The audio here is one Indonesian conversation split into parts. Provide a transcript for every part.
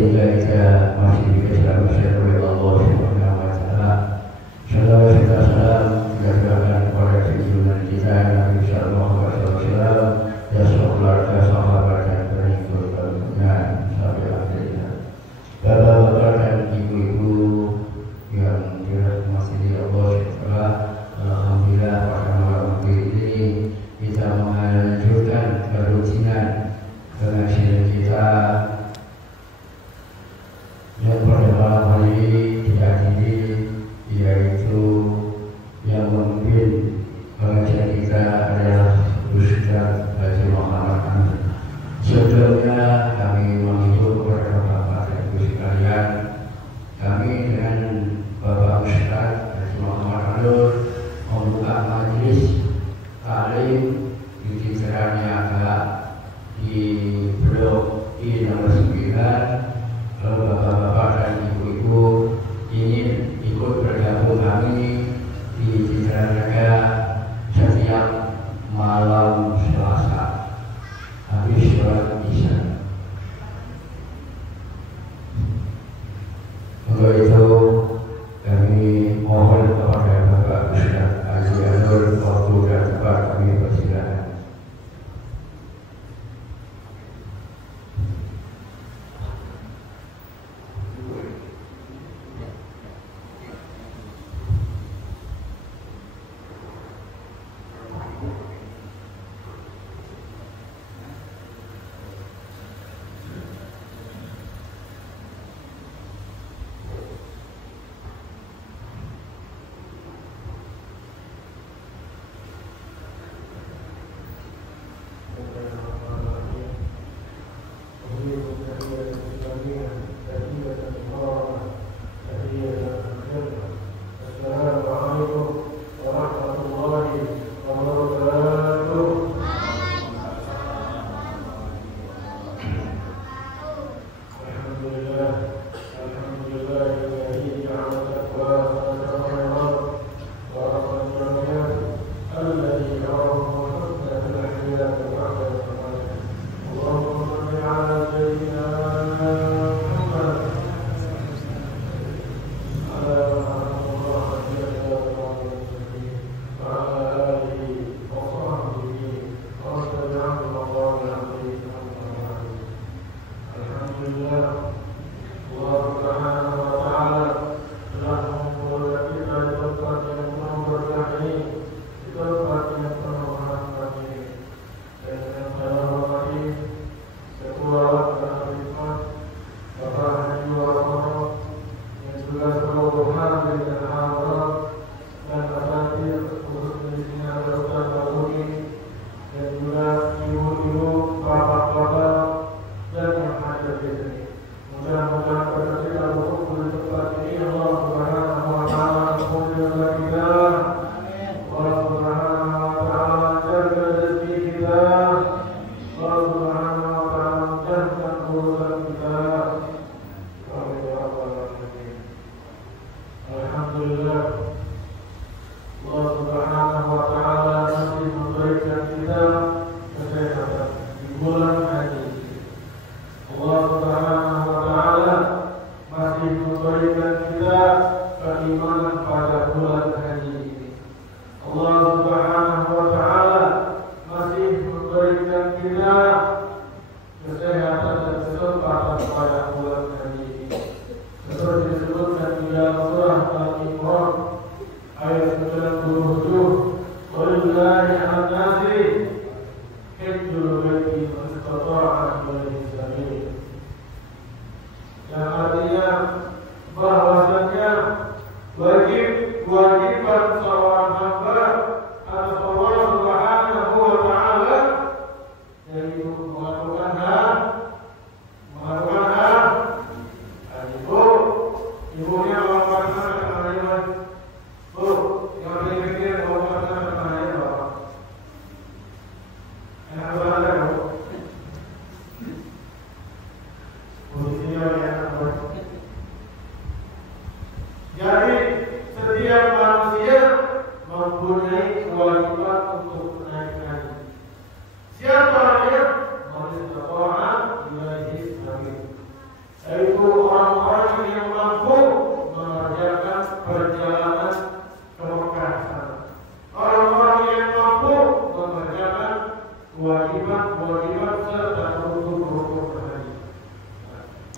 sehingga kita masih diselamatkan oleh Allah Subhanahu wa taala. Salawat serta salam dilimpahkan kepada junjungan kita Nabi sallallahu alaihi wasallam, ya keluarga, sahabat dan pengikut kemuliaan sampai akhirnya. Bapak-bapak dan ibu-ibu yang dirahmati Allah Subhanahu, alhamdulillah pada malam ini kita melanjutkan kerutinan pengajian kita yang pada malam hari ini dihadiri, yaitu yang memimpin pengajian kita adalah Ustaz Haji Muhammad Amin. Sebelumnya kami mengimbau kepada bapak dan ibu sekalian, kami dengan Bapak Ustaz Haji Muhammad Amin membuka majelis taklim di Citra Niaga di Blok I nomor 9. Kalau bapak-bapak dan ibu-ibu ingin ikut bergabung kami di Citra Niaga setiap malam Selasa habis sholat Isya. Untuk itu kami mohon kepada Bapak Ustaz Haji Anur waktu dan tempat kami persilakan.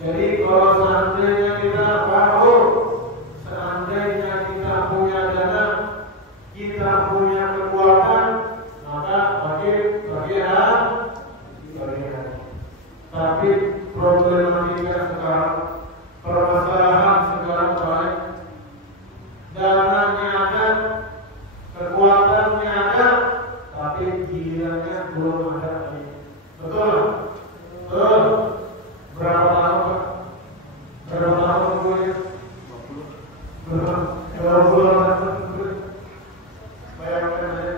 Jadi kalau seandainya kita tahu, seandainya kita punya dana, kita punya kekuatan, maka bagian. Tapi problematika sekarang, permasalahan sekarang baik, dananya ada, kekuatannya ada, tapi gilirannya belum ada. Betul? Betul? Berapa lama? Berapa lama gue? 20 lama. Bayangkan aja.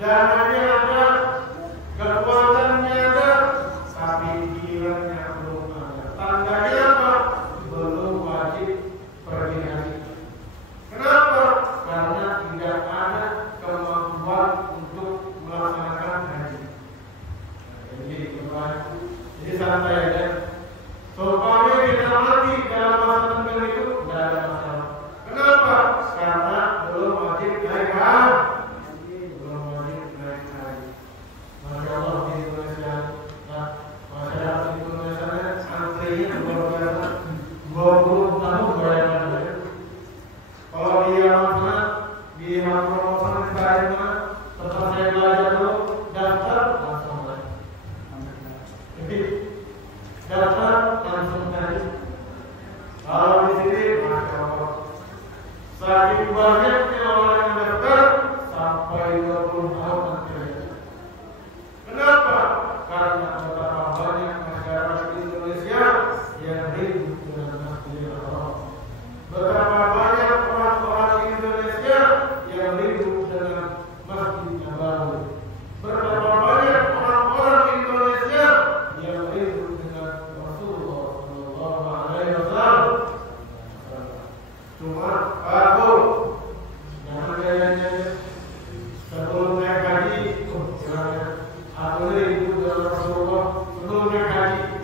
Dananya ada, kekuatannya ada, tapi gilirannya belum ada. Tandanya apa? Belum wajib pergi haji. Kenapa? Karena tidak ada kemampuan untuk melaksanakan haji. Jadi santai aja. Sopanya kita mati dalam masa tengah itu tidak ada masalah. Kenapa? Karena belum wajib naik haji. Belum wajib naik haji. Masya Allah di Indonesia, masyarakat Indonesia antrinya luar biasa. 20 tahun bayangkan. Kalau dia mana di promosi saya tempat saya belajar dulu daftar langsung naik. Jadi daftar langsung naik. Kalau di sini masya Allah, saking banyaknya orang yang daftar sampai 20 tahun nanti. Kenapa? Karena betapa banyak masyarakat Indonesia yang hidup dengan Masjidil Haram. Betapa banyak orang-orang Indonesia yang hidup dengan Masjid Nabawi. Betapa banyak orang-orang Indonesia yang hidup dengan Rasulullah Sallallahu Alaihi Wasallam. Cuma aku jangan kayaknya sebelum naik haji, aku hidup dengan Rasulullah sebelum naik haji.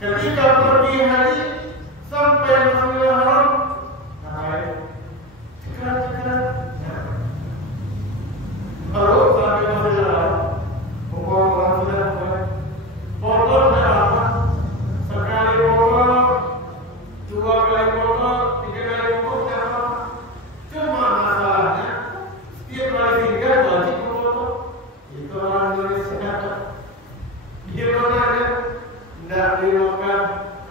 Ketika pergi haji sampai Masjidil Haram, ngapain? Cekat. Baru sampai Masjidil Haram, orang sudah foto sudah apa? Sekali foto, 2 kali foto, 3 kali foto sudah apa? Cuma masalahnya setiap kali tinggal wajib foto. Itu orang Indonesia. Di mana hendak dimakan,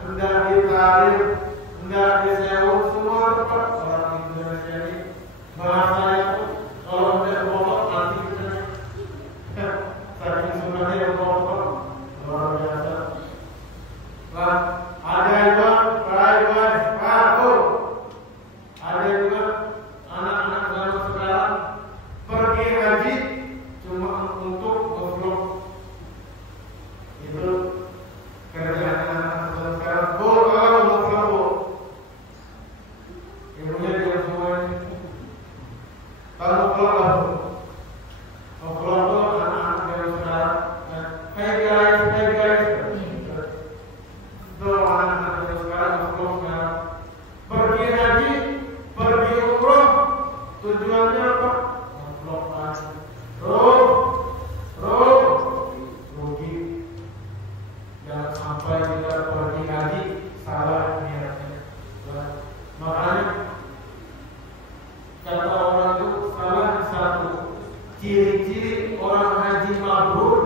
hendak ditarik, hendak disewa, semua tempat orang Indonesia ini bahasanya pun kalau hendak foto nanti kita saking sunahnya foto luar biasa. Nah, ada juga private aku, ada juga anak-anak zaman sekarang pergi haji cuma untuk ngevlog. Itu kerjaan anak-anak zaman sekarang. Kalau ngevlog, ibunya juga semuanya. Kalau ngevlog anak-anak zaman sekarang. Hey guys. Itu anak-anak zaman sekarang ngevlog sekarang. Pergi haji, pergi umroh, tujuannya apa? Ngevlog aja. Rugi. Jangan sampai kita pergi haji salah niatnya. Makanya kata orang itu salah satu ciri-ciri orang haji mabrur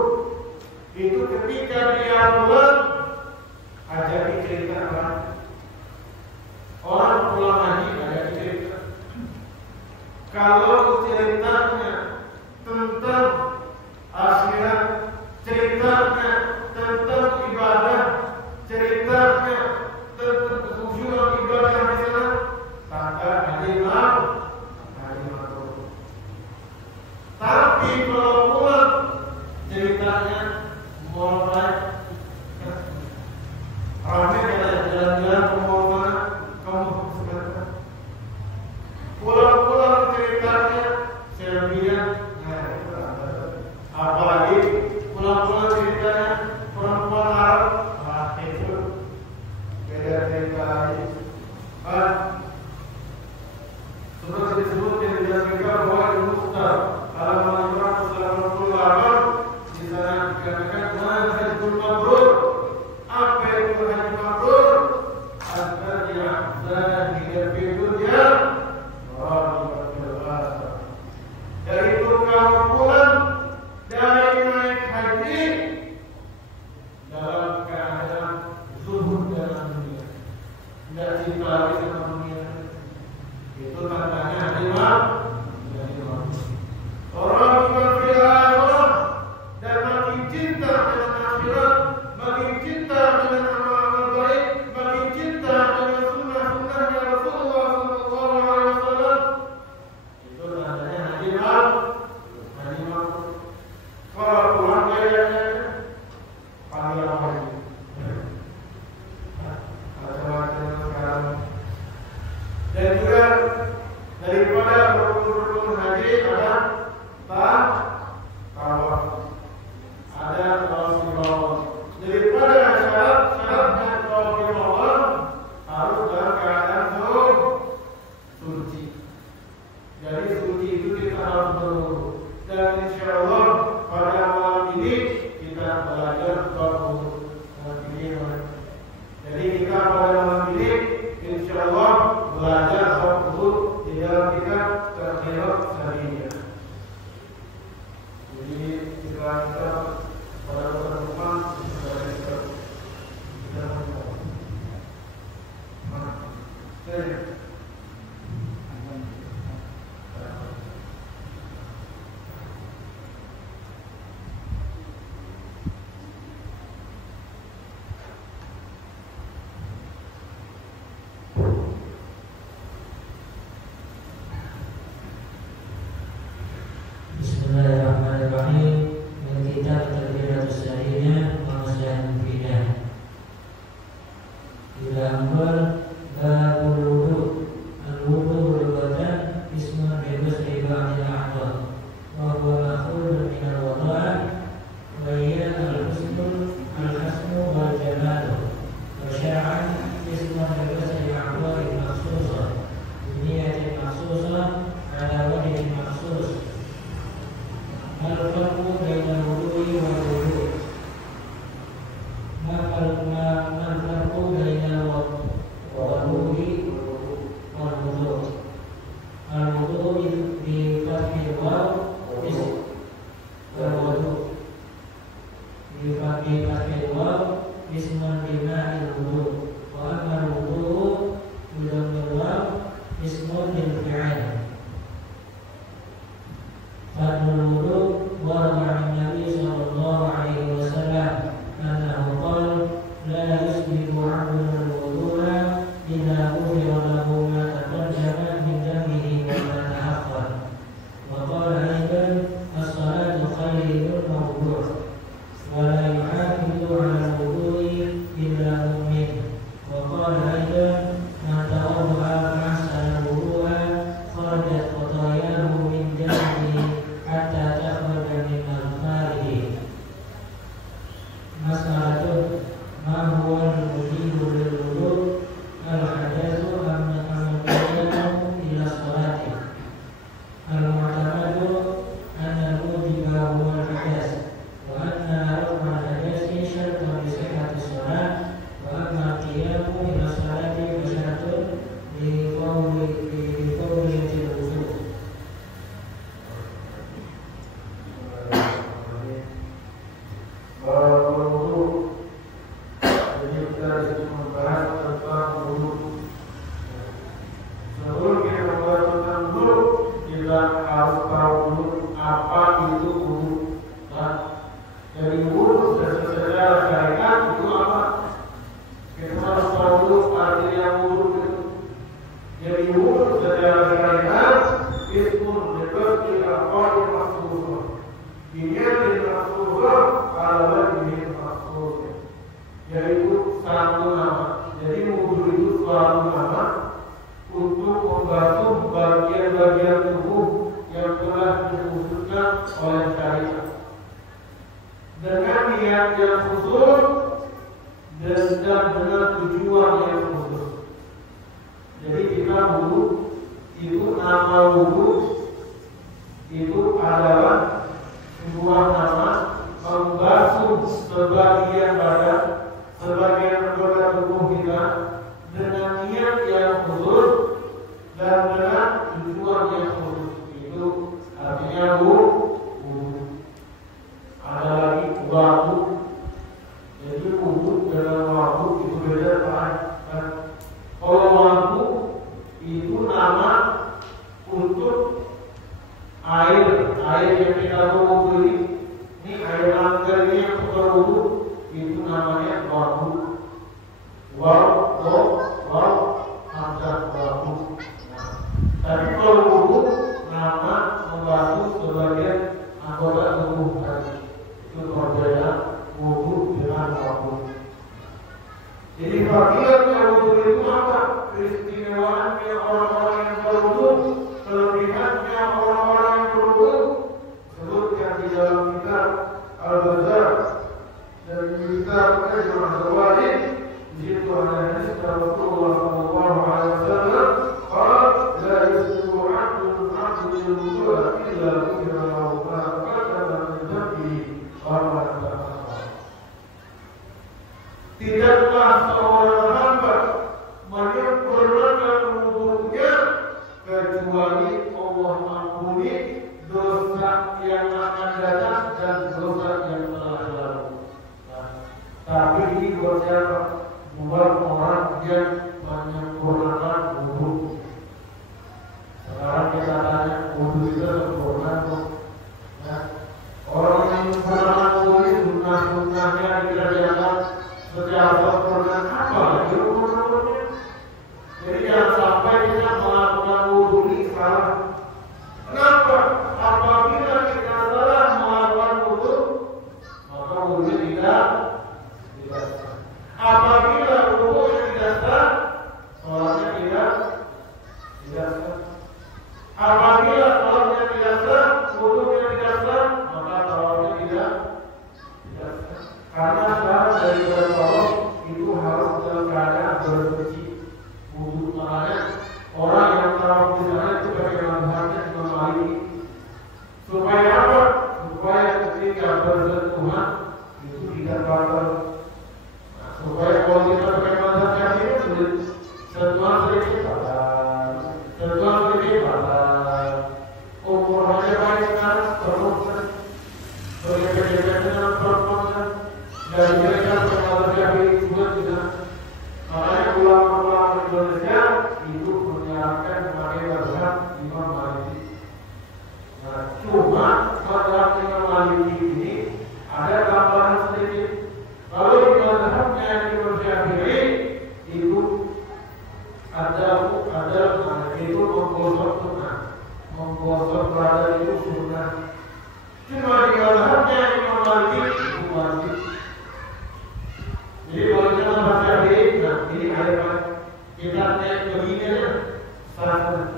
itu ketika dia pulang ajak cerita orang pulang haji ajak cerita. Kalau ceritanya tentang akhirat, ceritanya tentang ibadah, ceritanya tentang kekhusyuan ibadah di sana, maka haji mabrur. Tapi kalau pulang ceritanya mulai ramai kita jalan-jalan ke mana, kamu sebentar. Pulang ceritanya saya bilang, haji. Macam-macam sekarang. Dan juga daripada rukun-rukun haji ada tawaf, ada tawaf ifadah. Daripada syarat-syaratnya tawaf ifadah harus dalam keadaan suci. Jadi suci itu kita harus berwudu. Dan insyaallah pada malam ini kita belajar bab wudu. Jadi kita pada malam ini insyaallah belajar bab wudu di dalam kitab Tazkirah Sariyah. Jadi kita pada pertemuan kita Bismillahirrahmanirrahim. Kita Tazkirah Sariyah Masalah Mufidah. Al-awwal babul wudu. Al-wudu lugatan ismun bebas ibadil a'dha wa huwa ma'khudun min al-wada'ah wa hiya al-hasnu wal jamalu wa syar'an ismun bebas al-a'dha al-makhsusah biniyatin makhsusah ala wajhin makhsus. Al-farqu bainal wudu'i wal wudu'. Ma al-farqu bainal wudu'i wal wudu'. Al-wudu' bi fathil waw wal wudu' bi fathil waw ismun lima'il wudu'. Wa amma al-wudu' bi dhammil waw ismun lil fi'il. Fadlul wudu wa ma'an Nabi sallallahu alaihi wasallam annahu qala la yusbihu 'abdun al-wudu'a illa ghufira lahu ma taqaddama min dhanbihi wa ma ta'akhkhar. Wa qala aidan as-salatu khairun mawdu' wa la yuhafizu 'ala al-wudu'i illa mu'min. Wa qala aidan man tawadda'a fa ahsana al-wudu'a kharajat khatayahu min dhanbihi hatta takhruja min al-farihi. Mas'alatun ma huwa al-mujibu lil-wudu' al-hadatsu am ila salati. Al-mu'tamadu anna al-mujiba huwa al-hadath wa anna raf'a al-hadathi syartun li sihhati shalah wa amma qiyamu ila salati fa syartun li qawliyatil wudu'. Jadi kita disitu membahas tentang wudu. Sebelum kita membahas tentang wudu, kita harus tahu dulu apa itu wudu. Jadi wudu secara syariat itu apa? Kita harus tahu dulu artinya wudu itu. Jadi wudu secara syariat itu berarti apa yang maksudnya? Ini yang maksudnya adalah ini maksudnya. Yaitu satu nama. Jadi wudu itu suatu nama untuk membasuh bagian-bagian tubuh yang telah dikhususkan oleh syariat dengan niat yang khusus dan dengan tujuan yang khusus. Jadi kita wudu itu nama wudu itu adalah sebuah nama membasuh sebagian badan, sebagian anggota tubuh kita dengan niat yang khusus dan dengan tujuan yang khusus. Itu artinya wudu. Ada lagi waktu. Jadi wudu dengan waktu itu beda kan? Kalau waktu itu nama untuk air yang kita wudu ini air langgar ini yang berwudu itu namanya waktu. Waktu kita mengajar wajib di situ ada hadis Rasulullah sallallahu alaihi wasallam qala la yusbihu 'abdun 'abdun illa ghufira lahu ma taqaddama min dhanbihi wa ma ta'akhkhara. Tidaklah seorang hamba menyempurnakan wudunya kecuali Allah ampuni dosa yang akan datang dan dosa yang telah lalu. Tapi ini buat siapa? Buat orang yang menyempurnakan wudu. Sekarang kita tanya, wudu itu sempurna tuh. Orang yang menyempurnakan wudu ini sunnah-sunnahnya dikerjakan secara sempurna, apa lagi wudu-wudunya? Jadi jangan sampai kita melakukan wudu ini salah. Kenapa? Apabila kita salah melakukan wudu, maka wudu tidak sah. Apabila wudunya tidak sah, sholatnya tidak sah. Apabila sholatnya tidak sah, wudunya tidak sah, maka sholatnya tidak sah. Karena syarat dari sholat itu harus dalam keadaan bersuci. Wudu makanya orang yang tahu di sana itu bagaimana hanya Imam Maliki. Supaya apa? Supaya ketika bersentuhan itu tidak batal. Supaya kalau kita pakai mazhab Syafi'i sulit, sentuhan sedikit batal, sentuhan sedikit batal. Ukurannya baik kan, perlukan, berbeda-beda dengan perlukan, dan mereka pakai mazhab Syafi'i juga tidak. Makanya ulama-ulama Indonesia itu menyarankan memakai mazhab Imam Maliki. Nah, cuma mazhab Imam Maliki ini ada tambahan sedikit. Kalau di mazhabnya Imam Syafi'i itu ada itu menggosok sunnah, menggosok lada itu sunnah. Cuma di mazhabnya Imam Maliki itu wajib. Jadi kalau kita mazhab Syafi'i, nah ini ada kita lihat begini aja sah.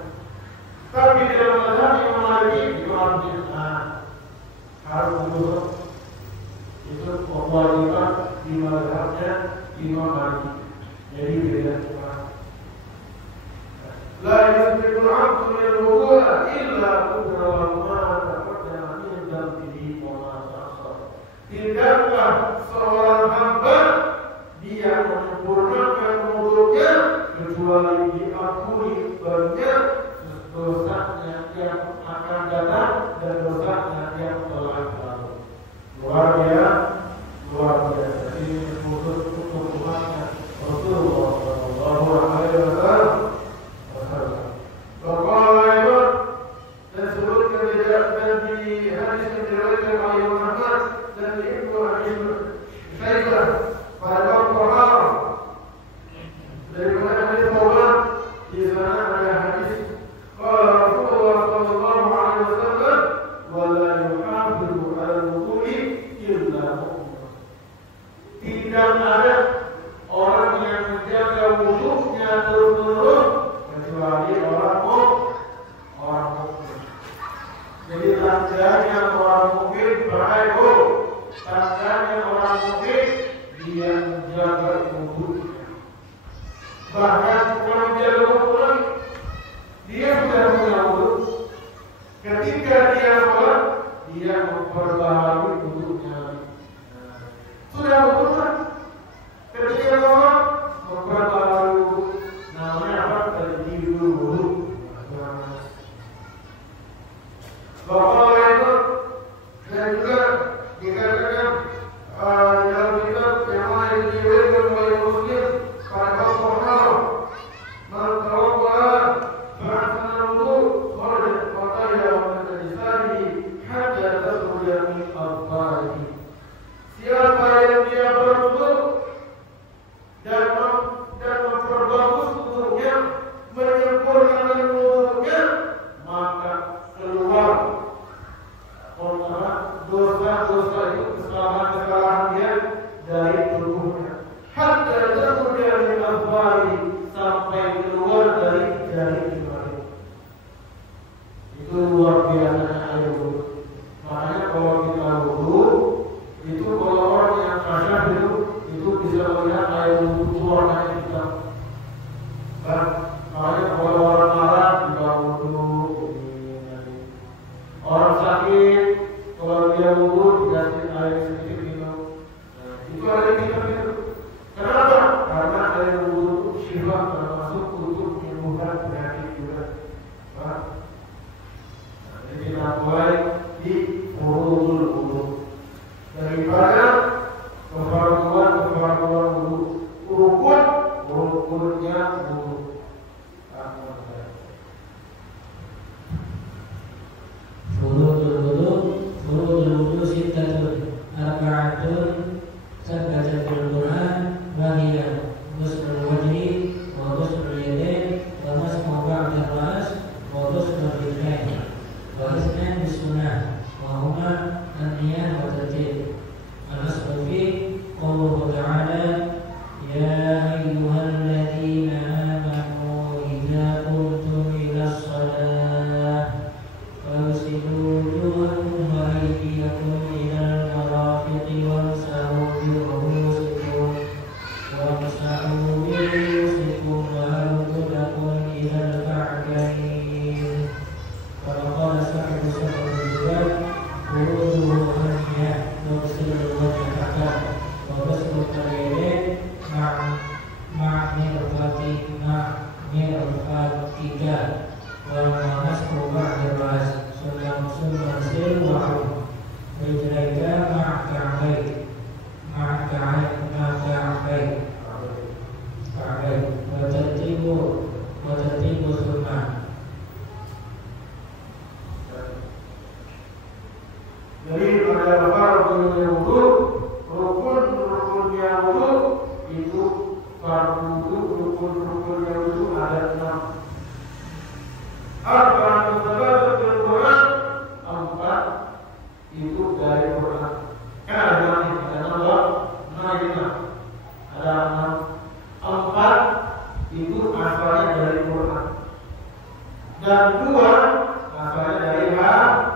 Tapi di dalam mazhab Imam Maliki itu harus menggosok. Itu kewajiban di mazhabnya Imam Maliki. Jadi beda. La yusbiqul 'abdu lil wudu'a illa qudra ma taqaddama min dhanbihi wa ma ta'akhkhara. Tidaklah seorang hamba dia menyempurnakan wudunya kecuali diampuni banyak dosanya yang akan datang dan dosanya yang telah lalu. Luar biasa. Ini khusus untuk umatnya Rasulullah sallallahu alaihi wasallam. Bahwa dan sebutkan di hadis yang diriwayatkan oleh Imam Ahmad dan Ibnu Abi Syaibah pada Al-Qur'an dari hadis Taubat di sana ada hadis qala Rasulullah sallallahu alaihi wasallam wa la yuhafizu al-wudu'i illa mu'min. Tidak ada orang yang menjaga wudunya terus-menerus kecuali orang mukmin. Jadi tandanya orang mukmin baik, tandanya orang mukmin dia menjaga wudunya. Bahkan orang menjaga wudu dia sudah punya wudu. Ketika dia sholat, dia memperbaharui wudunya. Sudah wudu. Ketika sholat, memperbaharui wudu. Namanya apa? Tajdidul wudu. Bahwa itu dan juga dikatakan dalam kitab yang lain diriwayatkan oleh Muslim pada Al-Qur'an, man tawabba ba'da wudu kharaja qataya wa tajsadi hatta tasbuya min al-farihi. Siapa yang dia Ada 4 itu asalnya dari Quran dan 2 asalnya dari hadis.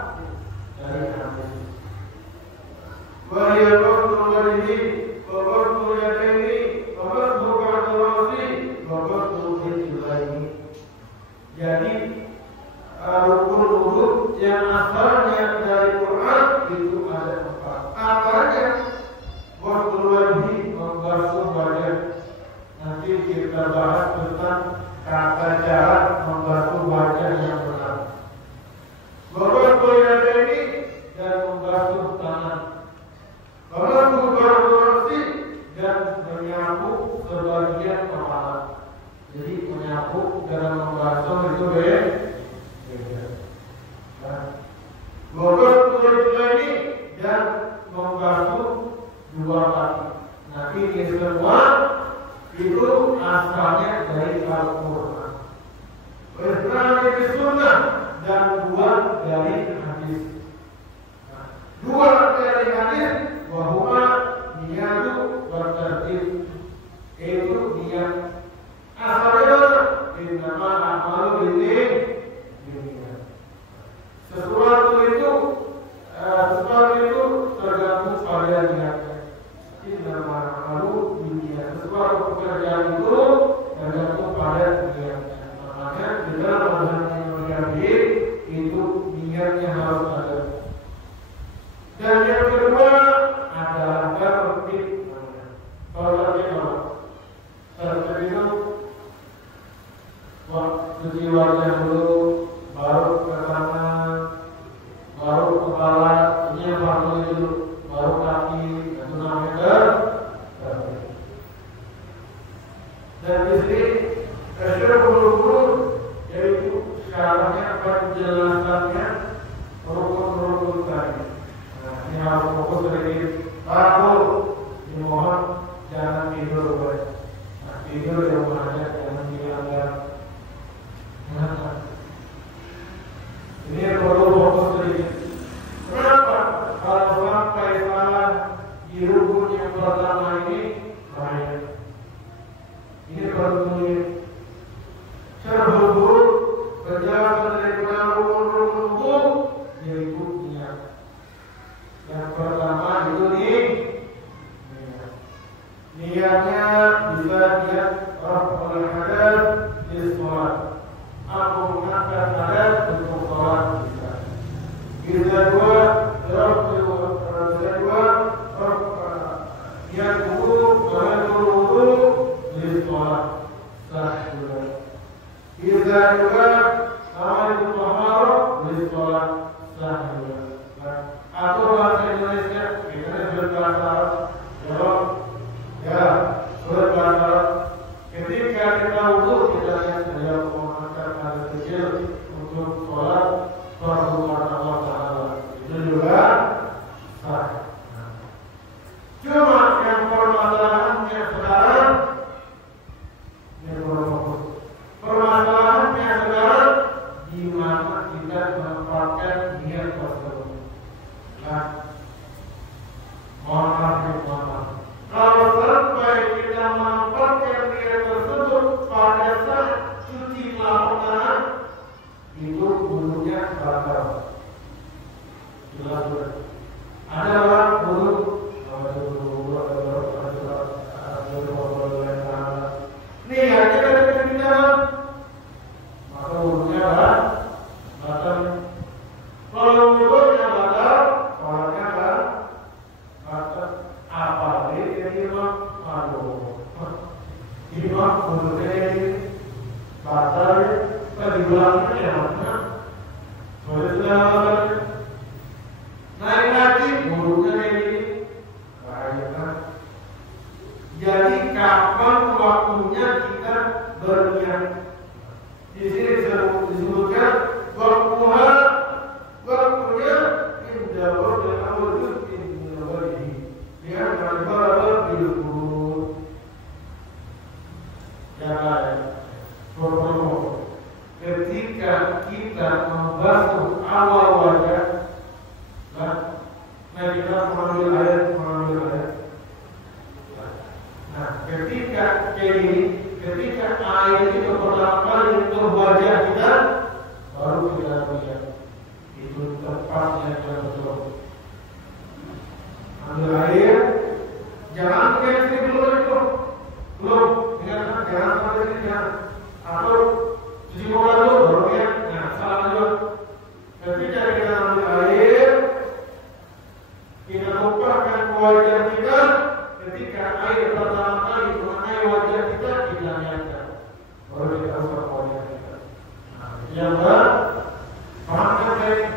Wahai qawlu walihi wa qawlu yadaini wa qawlu qadrawasi wa qawlu hijlaini. Jadi rukun wudu yang asalnya dari Quran itu ada 4. Apanya? Qawlu walihi, membasuh wajah. Nanti kita bahas tentang kata cara membasuh wajah yang benar. Qawlu yadaini dan membasuh tangan. Qawlu qadrawasi dan menyapu sebagian kepala. Jadi menyapu dan membasuh itu beda. Qawlu hijlaini dan membasuh 2 kaki. Nah ini semua itu asalnya dari Al-Quran. Al-Quran itu sunnah dan 2 dari hadis. 2 dari hadis wahuma niyatu wa tartib. Itu niat. Asalnya innama a'malu binniyat. Sesuatu itu tergantung pada niatnya. Innama a'malu binniyat. Sesuatu pekerjaan itu tergantung pada niatnya. Makanya di dalam mazhab Syafi'i itu niatnya harus ada. Dan yang kedua adalah tertib. Kalau tertib apa? Tertib itu cuci wajah dulu, baru ke tangan, baru kepala, ini yang waktu itu, baru kaki, itu namanya tertib. Dan di sini syarhul yaitu syaratnya penjelasannya rukun-rukun tadi. Nah, ini harus fokus sedikit. Tahu, dimohon jangan tidur, guys. Nah, tidur yang mana jangan dilanggar. Nah, ini perlu fokus sedikit. Kenapa? Kalau sampai salah di rukun yang pertama ini bahaya. Ini perlu syarhul penjelasan daripada rukun-rukun yaitu niat. Yang pertama itu niatnya bisa niat raf'ul hadath di sholat. Aku mengangkat hadas untuk sholat kita. Kita dua niat wudu di sholat sah juga. Kita juga itu taharah di sholat sah juga. Atau bahasa Indonesia kita sudah bahasa Arab ya sudah bahasa Arab. Ketika kita wudu kita lihat dia mengangkat hadas kecil untuk sholat fardu Allah Taala itu juga sah. Cuma yang permasalahannya sekarang permasalahannya sekarang di mana kita menempatkan niat tersebut. Nah, mohon maaf. Kalau sampai kita menempatkan niat tersebut pada saat cuci telapak tangan, itu wudunya batal. Jelas. Ada orang wudu niatnya dari kebijakan, maka wudunya batal. Kalau wudunya batal, sholatnya batal. Apalagi jadi imam, imam wudunya ini batal. Tadi bilangnya ya mana? Wudunya batal. Naik lagi wudunya ini bahaya. Jadi kapan waktunya kita berniat? Di sini disebutkan waktunya indah berjamaah indah beri. Dia berjamaah bilkul. Ya, ketika kita membasuh awal wajah, nah kita mengambil air. Nah, ketika kayak gini, ketika air itu pertama kali menyentuh wajah kita, baru kita lihat itu tempatnya yang betul. Ambil air, jangan pakai sini dulu itu, belum, ingat jangan pakai sini jangan. Atau cuci muka dulu, baru ya, nah salah dulu. Ketika kita ambil air, kita tumpahkan ke wajah kita. Ketika air pertama kali mengenai wajah kita, kita niatkan, baru kita usap wajah kita. Nah, yang paham kan saya?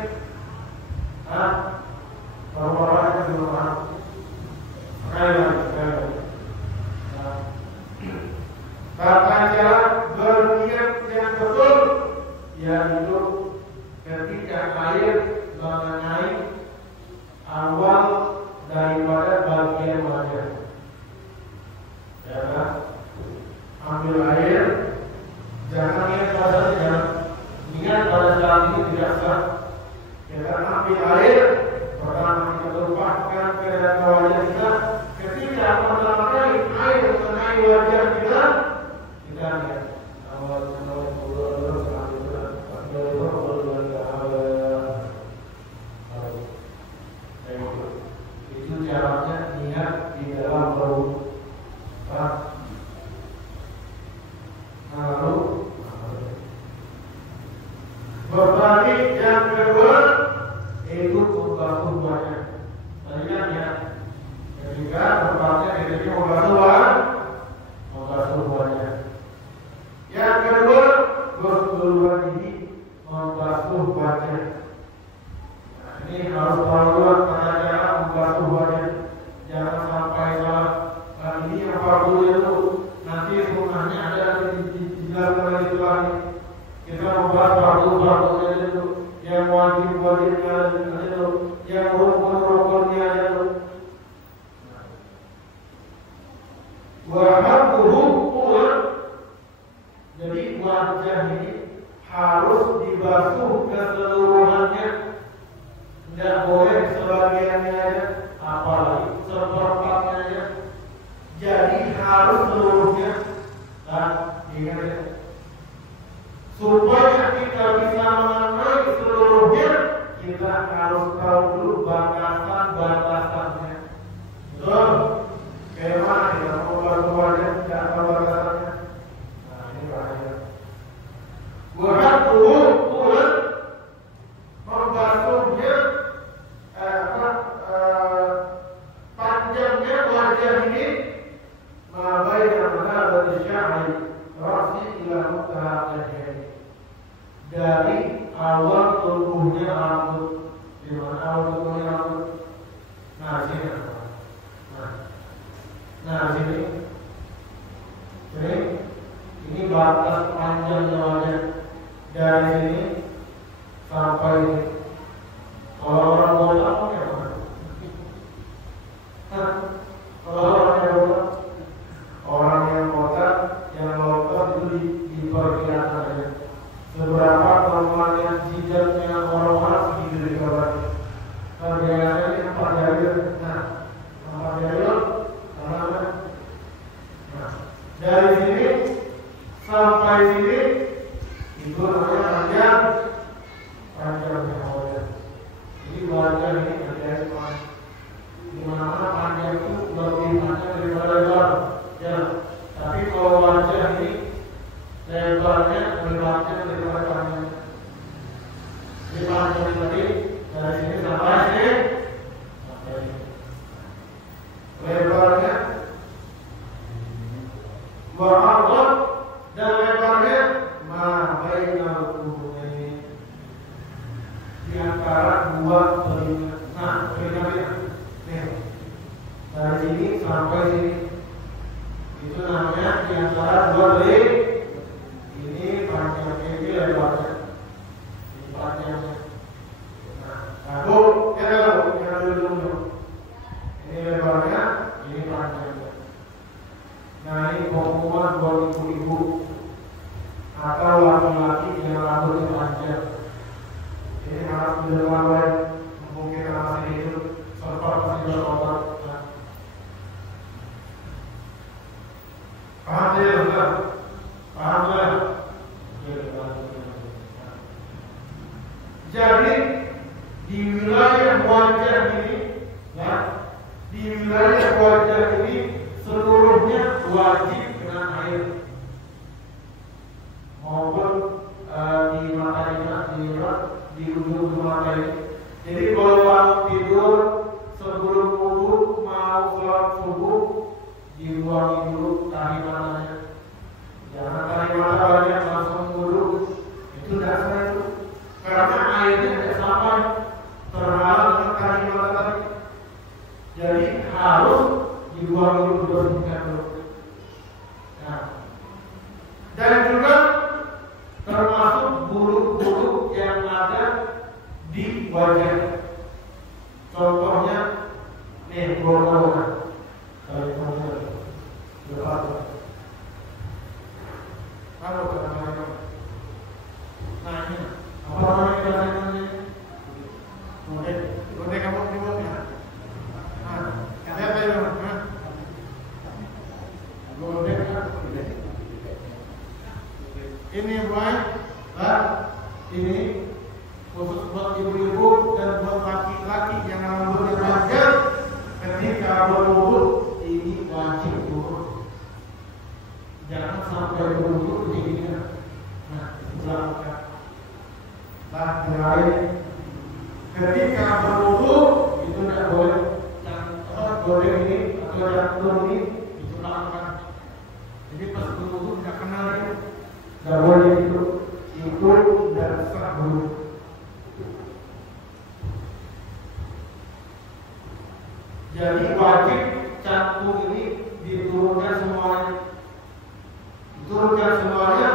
Bapak-bapak belum paham. Sekali lagi. Tata cara berniat yang betul, yaitu ketika air mengenai awal daripada bagian wajah. Ya kan? Ambil air, jangan niat pada saja. Niat pada saat ini tidak sah. Kita ambil air, pertama kita tumpahkan ke dalam wajah kita. Ketika pertama kali air mengenai wajah kita niat. Itu caranya niat di dalam perut. Lalu berbalik yang kedua itu membasuh wajah. Tadi kan ya, ketika berbalik ketika membasuh wajah. Yang kedua, berseluruhan ini membasuh wajah. Nah, ini harus tahu tata cara membasuh wajah. Jangan sampai salah. Ini yang fardu itu nanti sunnahnya ada dijelaskan lagi lagi. Kita membahas fardu itu, yang wajibnya itu, yang rukun-rukunnya itu. Wahabuhu ulang. Jadi wajah ini harus dibasuh keseluruhannya, tidak boleh sebagiannya aja, apalagi seperempatnya aja. Jadi harus seluruhnya. Dan ingat ya, supaya kita bisa mengenai seluruhnya, kita harus tahu dulu batasan-batasannya. Betul? Kayak mana kita mau basuh wajah, tidak tahu batasannya. Bukan membasuhnya panjangnya wajah ini mabaina manabati sya'ri ra'si ila muntaha al-jari, dari awal tubuhnya rambut. Di mana awal tubuhnya rambut? Nah sini. Nah sini. Ini batas panjangnya wajah. Dari sini sampai ini. Kalau orang botak bagaimana? Kalau orang yang botak, yang lotot itu diperkirakan aja. Seberapa normalnya jidatnya orang-orang segitu dikabarnya. Biasanya 4 jari. Nah, 4 jari. Nah, dari sini sampai sini itu namanya panjangnya wajah. Jadi wajah ini terjadi di mana panjang itu lebih panjang daripada lebar. Ya, tapi kalau wajah ini lebarnya lebih panjang daripada panjang. Ini panjang tadi dari sini sampai sini. Lebarnya berapa dan lebarnya mabainal kubunaini, di antara dua telinga. Nah, telinga nih dari sini sampai sini itu namanya di antara dua telinga. Ini panjangnya, ini lebarnya, ini panjangnya. Nah, aku kita dulu. Ini lebarnya, ini panjangnya. Nah, ini pengumuman buat ibu-ibu atau laki-laki yang rambutnya panjang. Ini harus dilakukan mungkin masih itu serta masih berobat. Paham ya, Ustaz? Paham ya? Jadi di wilayah wajah ini, ya, di wilayah wajah ini seluruhnya wajib kena air, maupun di matanya, di ujung mata ini. Jadi kalau kamu tidur sebelum wudu mau sholat subuh, dibuangi dulu tahi matanya. Jangan tahi mata banyak langsung wudu, itu tidak sah itu. Karena airnya tidak sampai terhalang dengan tahi mata tadi. Jadi harus dibuang dulu, dibersihkan dulu. Nah, dan juga termasuk bulu-bulu yang ada di wajah. Contohnya nih, bulu-bulu. Nah ini apa namanya? Godek kamu timbul ya. Nah, kata apa itu? Godek kan? Ini buat, ini khusus buat ibu-ibu dan buat laki-laki yang rambutnya panjang. Ketika berwudu ini wajib turun. Jangan sampai berwudu begini. Nah, belakang. Nah, mulai ketika berwudu itu tidak boleh goreng ini atau jantung ini itu lakukan. Jadi pas berwudu tidak kenal itu, tidak boleh itu tidak sah wudu. Jadi wajib cantum ini diturunkan semuanya. Diturunkan semuanya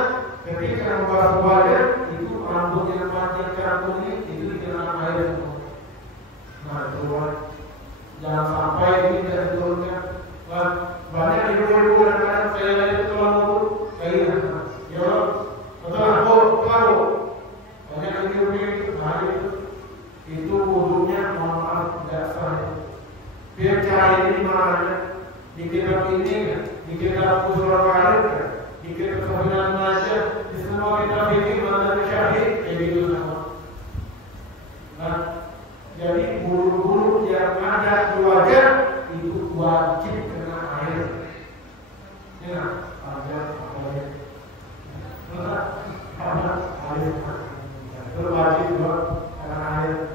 ketika membasuh badan itu rambut yang panjang cantum ini itu dikenakan air semua. Nah, turun. Jangan sampai ini tidak diturunkan. Banyak ibu-ibu dan kadang saya itu kalau wudu kayak ya, betul tahu. Banyak ibu-ibu itu wudunya mohon maaf tidak sah. Biar cari ini mana? Di kitab ini, di kitab Ushul Al-Qaid, di kitab Kemudian Malaysia, di semua kitab ini mana syahid, kayak gitu sama. Nah, jadi bulu-bulu yang ada di wajah itu wajib kena air. Ya, air. Itu wajib buat kena air.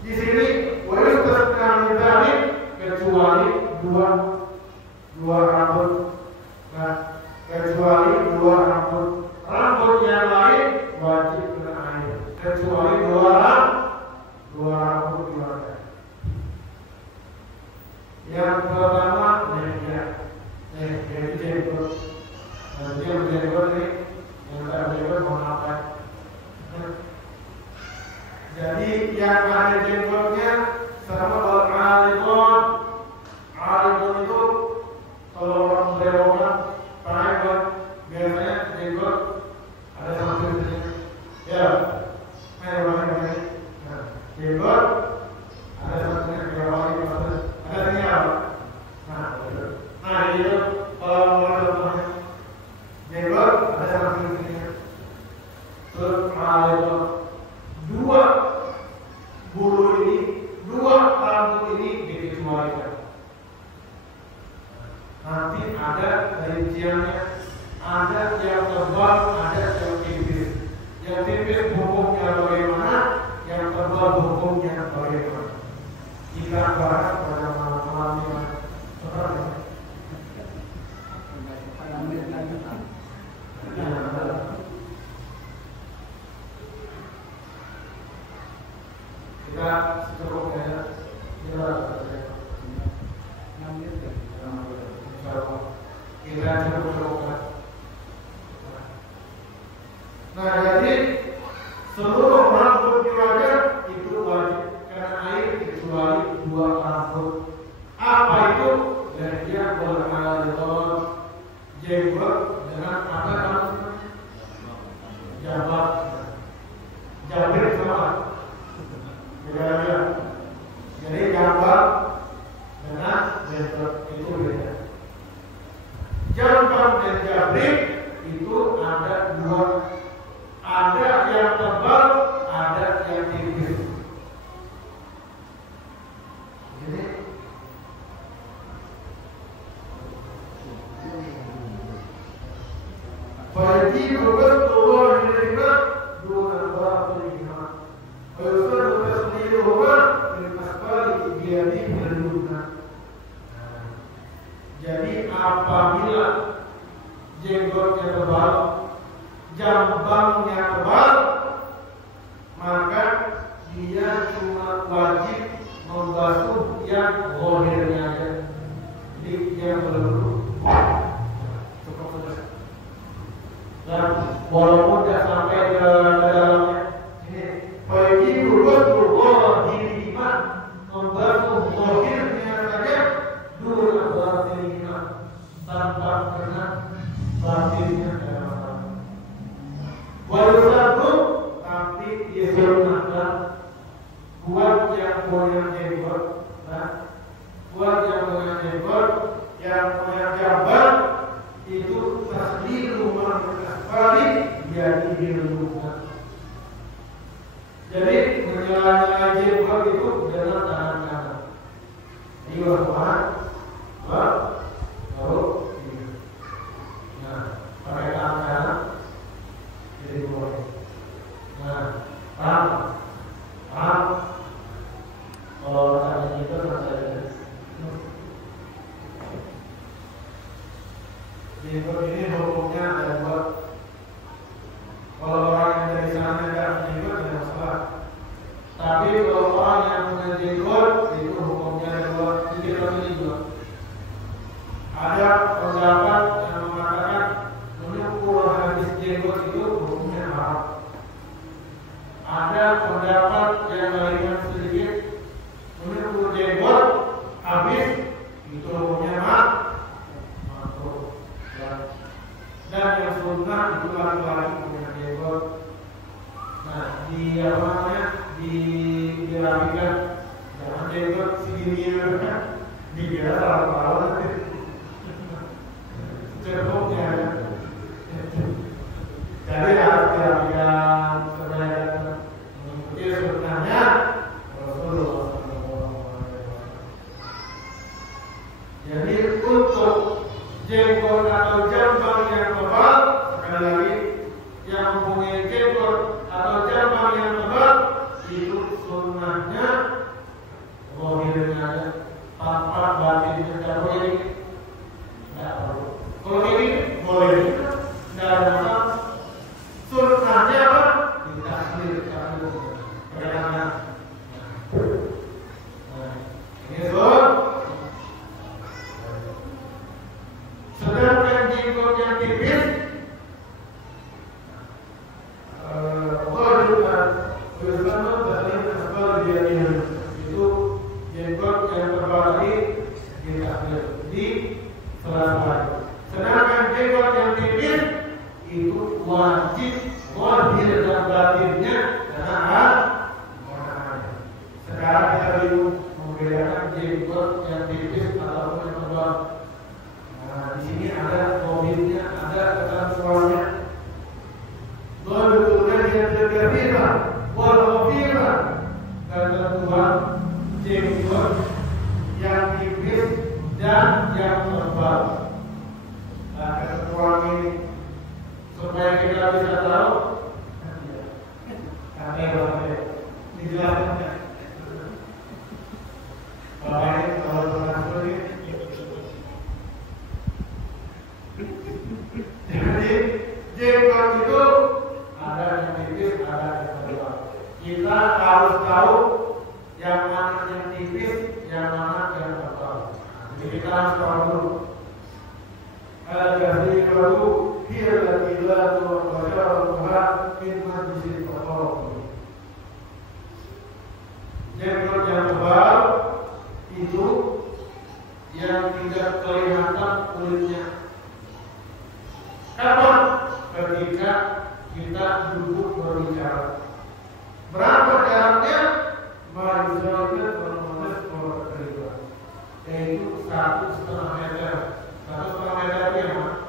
Di sini boleh terkena dari kecuali dua rambut. Nah, kecuali dua rambut yang lain wajib kena air. Kecuali dua rambut di wajah. Yang pertama jadi jenggot. Nanti yang jenggot ini, yang tak jenggot mohon maaf. Jadi yang ada jenggotnya sama al-alimon. Alimon itu kalau orang berdewan private biasanya jenggot ada sama sini. Ya, merah. Nah, jenggot ada sama sini berwarna apa? Ada ini apa? Nah itu kalau mau jenggot ada sama sini. Terus alimon. Dua bulu ini, dua rambut ini dikecualikan. Nanti ada rinciannya, ada yang tebal, ada yang tipis. Yang tipis hukumnya bagaimana, yang tebal hukumnya bagaimana. Jika bahas pada malam ini, kita secukupnya kita cukup. Nah, jadi seluruh rambut di wajah itu wajib kena air kecuali dua rambut. Apa itu? Dan dia beralasan jenggot dengan apa namanya? Jabat, jabir sama. Jadi gambar dengan jenggot itu beda. jambang dan jabrik itu ada dua, ada yang tebal, ada yang tipis. Jadi Fajib Rasulullah menerima dua bahagia. Rasul Rasulullah menerima biadi berluna. Jadi apabila jenggotnya tebal, jambangnya tebal, maka dia cuma wajib membasuh yang zahirnya aja. Jadi yang berlulu dan walaupun tidak sampai ke dalamnya, ini bagi Rasulullah diri iman membasuh zahirnya saja dua batinnya tanpa kena batinnya dalam. Walaupun tapi disunahkan buat yang punya jenggot, buat yang punya jenggot, yang punya jabang itu tasdiru kali jadi dilakukan. Jadi menyala-nyala jenggot itu dengan tangan kanan. Ini lakukan, baru ini. Nah, pakai tangan kanan jadi boleh. Nah, paham. Kalau tangan itu masih jenggot ini hukumnya ada dua. Kalau orang yang dari sana tidak jenggot tidak masalah. Tapi kalau orang yang punya jenggot itu hukumnya ada dua. Kita pilih dua. Ada pendapat yang mengatakan menyukur habis jenggot itu hukumnya haram. Ada pendapat yang lainnya sedikit menyukur jenggot habis itu hukumnya makruh. Dan yang sunnah itu laki-laki punya jenggot. Nah, dirapikan, jangan jenggot segini dikira lalu ceruknya. Jadi harus dirapikan supaya mengikuti sunnahnya Rasulullah. Jadi untuk jenggot atau jambang yang tebal, sekali lagi yang mempunyai jenggot atau jambang yang tebal itu sunnahnya zahirnya aja tanpa batinnya. Tidak boleh, tidak perlu. Kalau ini boleh, tidak ada masalah. Sunnahnya apa? Ditakdir kamu beranak. Nah, ini soal. Sedangkan jenggot yang tipis, itu jenggot yang terbalik di selatan. Sedangkan jenggot yang tipis itu wajib zahir dan batinnya karena sekarang kita bingung membedakan jenggot yang tipis ataupun yang tebal. Nah, di sini ada mobilnya, ada ketentuannya. Betulnya yang terkabira, walaupira, ketentuan jenggot yang tipis dan yang tebal. Nah, ketentuan ini supaya kita bisa tahu. Dijelaskan. Bapak ini kalau berlangsung ini. Jadi jenggot itu ada yang tipis, ada yang tebal. Kita harus tahu yang mana yang tipis, yang mana yang tebal. Jadi kita harus tahu dulu. Al-Jaziratu hiya allati la tuwajaratuha min majlisil taqarrub. Jenggot yang tebal itu yang tidak kelihatan kulitnya. Kapan? Ketika kita duduk berbicara. Berapa jaraknya? Majunya bermenulis yaitu 1,5 meter. 1,5 meter yang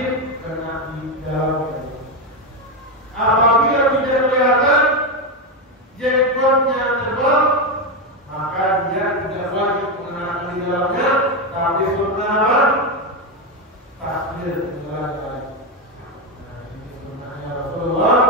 wajib kena di dalam. Apabila tidak kelihatan jenggotnya tebal, maka dia tidak wajib mengenakan di dalamnya, tapi sunnah takbir mulai. Nah, ini sunnahnya Rasulullah